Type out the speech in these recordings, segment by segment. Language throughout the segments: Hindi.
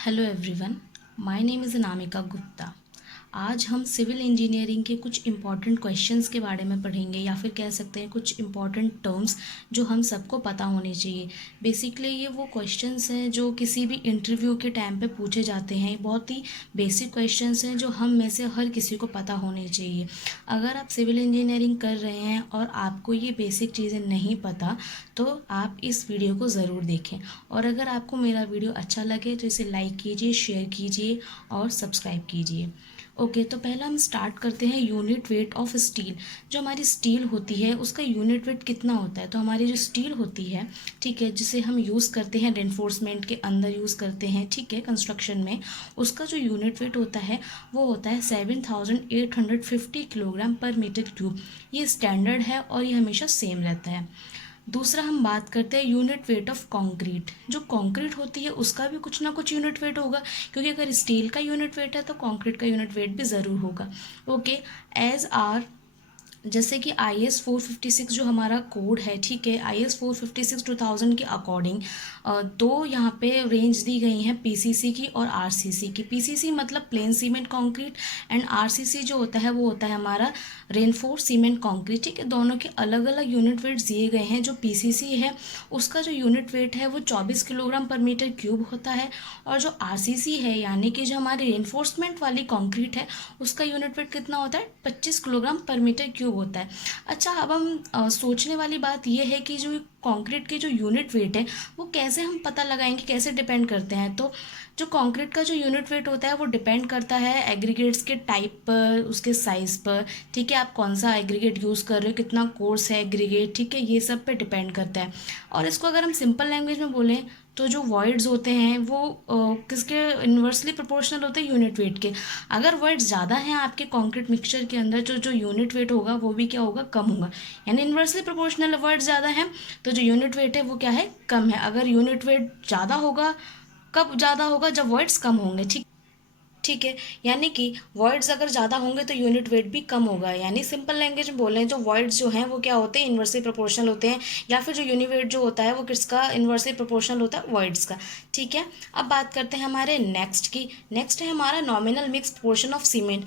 Hello everyone, my name is Anamika Gupta. आज हम सिविल इंजीनियरिंग के कुछ इम्पॉर्टेंट क्वेश्चंस के बारे में पढ़ेंगे या फिर कह सकते हैं कुछ इम्पॉर्टेंट टर्म्स जो हम सबको पता होने चाहिए। बेसिकली ये वो क्वेश्चंस हैं जो किसी भी इंटरव्यू के टाइम पे पूछे जाते हैं। बहुत ही बेसिक क्वेश्चंस हैं जो हम में से हर किसी को पता होने चाहिए। अगर आप सिविल इंजीनियरिंग कर रहे हैं और आपको ये बेसिक चीज़ें नहीं पता तो आप इस वीडियो को ज़रूर देखें। और अगर आपको मेरा वीडियो अच्छा लगे तो इसे लाइक कीजिए, शेयर कीजिए और सब्सक्राइब कीजिए। ओके, तो पहला हम स्टार्ट करते हैं यूनिट वेट ऑफ स्टील। जो हमारी स्टील होती है उसका यूनिट वेट कितना होता है। तो हमारी जो स्टील होती है, ठीक है, जिसे हम यूज़ करते हैं रेनफोर्समेंट के अंदर यूज़ करते हैं, ठीक है, कंस्ट्रक्शन में, उसका जो यूनिट वेट होता है वो होता है 7850 किलोग्राम पर मीटर क्यूब। ये स्टैंडर्ड है और ये हमेशा सेम रहता है। दूसरा हम बात करते हैं यूनिट वेट ऑफ कंक्रीट। जो कंक्रीट होती है उसका भी कुछ ना कुछ यूनिट वेट होगा, क्योंकि अगर स्टील का यूनिट वेट है तो कंक्रीट का यूनिट वेट भी ज़रूर होगा। ओके, एज आर जैसे कि IS 456 जो हमारा कोड है, ठीक है, IS 456 2000 के अकॉर्डिंग दो यहाँ पे रेंज दी गई हैं, PCC की और RCC की। PCC मतलब plane cement concrete and RCC जो होता है वो होता है हमारा रेनफोर्स सीमेंट कंक्रीट, ठीक है। दोनों के अलग अलग यूनिट वेट्स दिए गए हैं। जो PCC है उसका जो यूनिट वेट है वो 24 किलोग्राम पर मीटर क्यूब होता है, और जो RCC है यानी कि जो हमारी रेनफोर्समेंट वाली कंक्रीट है उसका यूनिट वेट कितना होता है, 25 किलोग्राम पर मीटर क्यूब होता है। अच्छा, अब हम सोचने वाली बात यह है कि जो कंक्रीट के जो यूनिट वेट है वो कैसे हम पता लगाएंगे, कैसे डिपेंड करते हैं। तो जो कंक्रीट का जो यूनिट वेट होता है वो डिपेंड करता है एग्रीगेट्स के टाइप पर, उसके साइज़ पर, ठीक है, आप कौन सा एग्रीगेट यूज़ कर रहे हो, कितना कोर्स है एग्रीगेट, ठीक है, ये सब पे डिपेंड करता है। और इसको अगर हम सिंपल लैंग्वेज में बोलें तो जो वॉइड्स होते हैं वो किसके इन्वर्सली प्रोपोर्शनल होते हैं, यूनिट वेट के। अगर वॉइड्स ज़्यादा हैं आपके कंक्रीट मिक्सचर के अंदर, जो जो यूनिट वेट होगा वो भी क्या होगा, कम होगा। यानी इन्वर्सली प्रोपोर्शनल वर्ड ज़्यादा है तो जो यूनिट वेट है वो क्या है, कम है। अगर यूनिट वेट ज़्यादा होगा, कब ज़्यादा होगा, जब वर्ड्स कम होंगे, ठीक, ठीक है। यानी कि वर्ड्स अगर ज़्यादा होंगे तो यूनिट वेट भी कम होगा। यानी सिंपल लैंग्वेज में बोलें जो वर्ड्स जो हैं वो क्या होते हैं, इन्वर्सली प्रोपोर्शनल होते हैं, या फिर जो यूनिट जो होता है वो किसका इन्वर्सली प्रोपोर्शनल होता है, वर्ड्स का, ठीक है। अब बात करते हैं हमारे नेक्स्ट की। नेक्स्ट है हमारा nominal mix proportion of cement.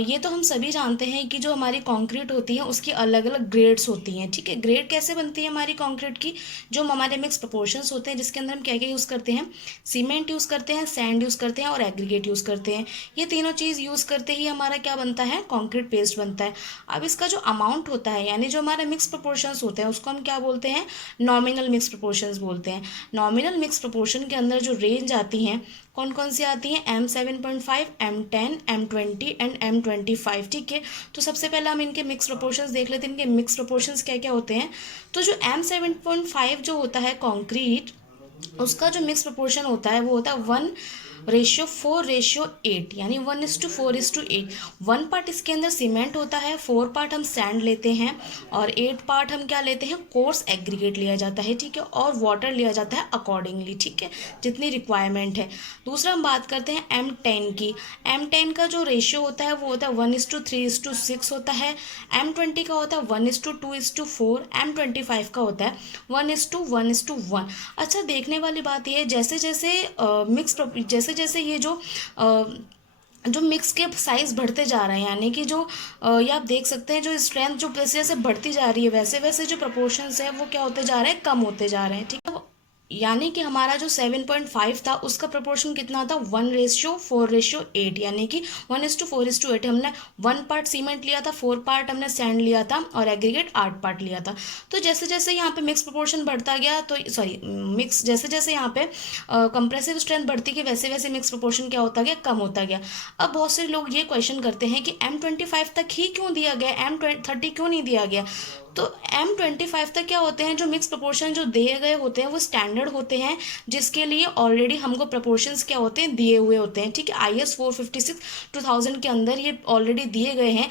ये तो हम सभी जानते हैं कि जो हमारी कॉन्क्रीट होती है उसकी अलग अलग ग्रेड्स होती हैं, ठीक है। ग्रेड कैसे बनती है हमारी कॉन्क्रीट की, जो हमारे मिक्स प्रोपोर्शंस होते हैं जिसके अंदर हम क्या क्या यूज़ करते हैं, सीमेंट यूज़ करते हैं, सैंड यूज़ करते हैं और एग्रीगेट यूज़ करते हैं। ये तीनों चीज़ यूज़ करते ही हमारा क्या बनता है, कॉन्क्रीट पेस्ट बनता है। अब इसका जो अमाउंट होता है यानी जो हमारे मिक्स प्रोपोर्शंस होते हैं उसको हम क्या बोलते हैं, नॉमिनल मिक्स प्रोपोर्शंस बोलते हैं। नॉमिनल मिक्स प्रोपोर्शन के अंदर जो रेंज आती हैं कौन कौन सी आती हैं, M7.5, M10, M20 and M25, ठीक है। तो सबसे पहले हम इनके मिक्स प्रोपोर्शंस देख लेते हैं, इनके मिक्स प्रोपोर्शंस क्या क्या होते हैं। तो जो M7.5 जो होता है कॉन्क्रीट, उसका जो मिक्स प्रोपोर्शन होता है वो होता है 1:4:8, यानी 1:4:8। 1 पार्ट इसके अंदर सीमेंट होता है, 4 पार्ट हम सैंड लेते हैं और 8 पार्ट हम क्या लेते हैं, कोर्स एग्रीगेट लिया जाता है, ठीक है, और वाटर लिया जाता है अकॉर्डिंगली, ठीक है, जितनी रिक्वायरमेंट है। दूसरा हम बात करते हैं M10 की। M10 का जो रेशियो होता है वो होता है 1:3:6 होता है। M20 का होता है 1:2:4। M25 का होता है 1:1:1। अच्छा, देखने वाली बात यह है जैसे जैसे जैसे जैसे ये जो मिक्स के साइज़ बढ़ते जा रहे हैं, यानी कि जो ये आप देख सकते हैं जो स्ट्रेंथ जो जैसे जैसे बढ़ती जा रही है वैसे वैसे जो प्रोपोर्शंस है वो क्या होते जा रहे हैं, कम होते जा रहे हैं, ठीक है। यानी कि हमारा जो 7.5 था उसका प्रोपोर्शन कितना था, 1:4:8, यानी कि 1:4:8। हमने 1 पार्ट सीमेंट लिया था, 4 पार्ट हमने सैंड लिया था और एग्रीगेट 8 पार्ट लिया था। तो जैसे जैसे यहाँ पे मिक्स प्रोपोर्शन बढ़ता गया तो सॉरी मिक्स जैसे जैसे यहाँ पे कंप्रेसिव स्ट्रेंथ बढ़ती गई वैसे वैसे मिक्स प्रोपोर्शन क्या होता गया, कम होता गया। अब बहुत से लोग ये क्वेश्चन करते हैं कि M25 तक ही क्यों दिया गया, M30 क्यों नहीं दिया गया। तो M25 तक क्या होते हैं, जो मिक्स प्रोपोर्शन जो दिए गए होते हैं वो स्टैंडर्ड होते हैं, जिसके लिए ऑलरेडी हमको प्रोपोर्शंस क्या होते हैं, दिए हुए होते हैं, ठीक है। IS 456 2000 के अंदर ये ऑलरेडी दिए गए हैं।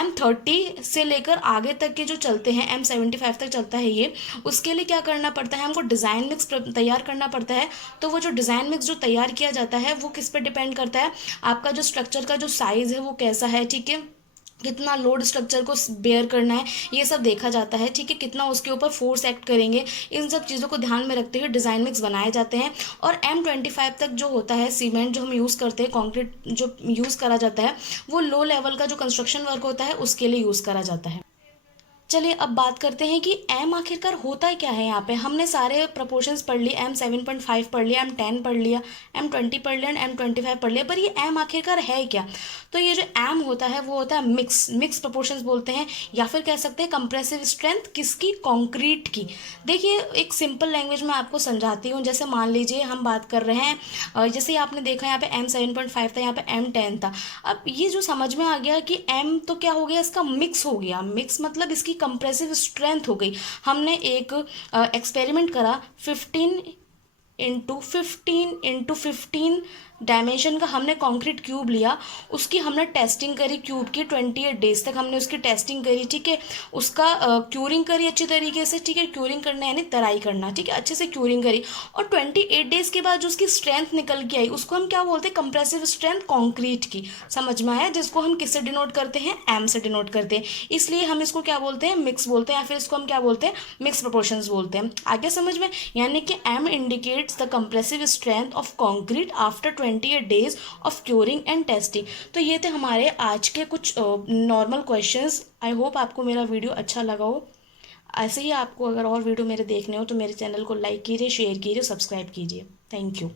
M30 से लेकर आगे तक के जो चलते हैं, M75 तक चलता है ये, उसके लिए क्या करना पड़ता है, हमको डिज़ाइन मिक्स तैयार करना पड़ता है। तो वो जो डिज़ाइन मिक्स जो तैयार किया जाता है वो किस पर डिपेंड करता है, आपका जो स्ट्रक्चर का जो साइज़ है वो कैसा है, ठीक है, कितना लोड स्ट्रक्चर को बेयर करना है, ये सब देखा जाता है, ठीक है। कितना उसके ऊपर फोर्स एक्ट करेंगे, इन सब चीज़ों को ध्यान में रखते हुए डिज़ाइन मिक्स बनाए जाते हैं। और M25 तक जो होता है सीमेंट जो हम यूज़ करते हैं, कंक्रीट जो यूज़ करा जाता है, वो लो लेवल का जो कंस्ट्रक्शन वर्क होता है उसके लिए यूज़ करा जाता है। चलिए अब बात करते हैं कि एम आखिरकार होता है क्या है। यहाँ पे हमने सारे प्रपोर्शंस पढ़ लिए, M7.5 पढ़ लिया, M10 पढ़ लिया, M20 पढ़ लिया, M25 पढ़ लिया, पर ये एम आखिरकार है क्या। तो ये जो एम होता है वो होता है मिक्स प्रपोर्शंस बोलते हैं, या फिर कह सकते हैं कंप्रेसिव स्ट्रेंथ किसकी, कंक्रीट की। देखिए एक सिंपल लैंग्वेज में आपको समझाती हूँ। जैसे मान लीजिए हम बात कर रहे हैं, जैसे आपने देखा यहाँ पे M7.5 था, यहाँ पे M10 था। अब ये जो समझ में आ गया कि एम तो क्या हो गया, इसका मिक्स हो गया। मिक्स मतलब इसकी कंप्रेसिव स्ट्रेंथ हो गई। हमने एक एक्सपेरिमेंट करा, 15 × 15 × 15 डायमेंशन का हमने कंक्रीट क्यूब लिया, उसकी हमने टेस्टिंग करी क्यूब की, 28 डेज तक हमने उसकी टेस्टिंग करी, ठीक है। उसका क्यूरिंग करी अच्छी तरीके से, ठीक है। क्यूरिंग करना यानी तराई करना, ठीक है, अच्छे से क्यूरिंग करी। और 28 डेज के बाद जो उसकी स्ट्रेंथ निकल के आई उसको हम क्या बोलते हैं, कंप्रेसिव स्ट्रेंथ कंक्रीट की। समझ में आया, जिसको हम किससे डिनोट करते हैं, एम से डिनोट करते हैं। इसलिए हम इसको क्या बोलते हैं, मिक्स बोलते हैं, या फिर इसको हम क्या बोलते हैं, मिक्स प्रोपोर्शंस बोलते हैं। आगे समझ में, यानी कि M indicates the compressive strength of concrete after 28 days of curing and testing. तो ये थे हमारे आज के कुछ नॉर्मल क्वेश्चंस। आई होप आपको मेरा वीडियो अच्छा लगा हो। ऐसे ही आपको अगर और वीडियो मेरे देखने हो तो मेरे चैनल को लाइक कीजिए, शेयर कीजिए, सब्सक्राइब कीजिए। Thank you.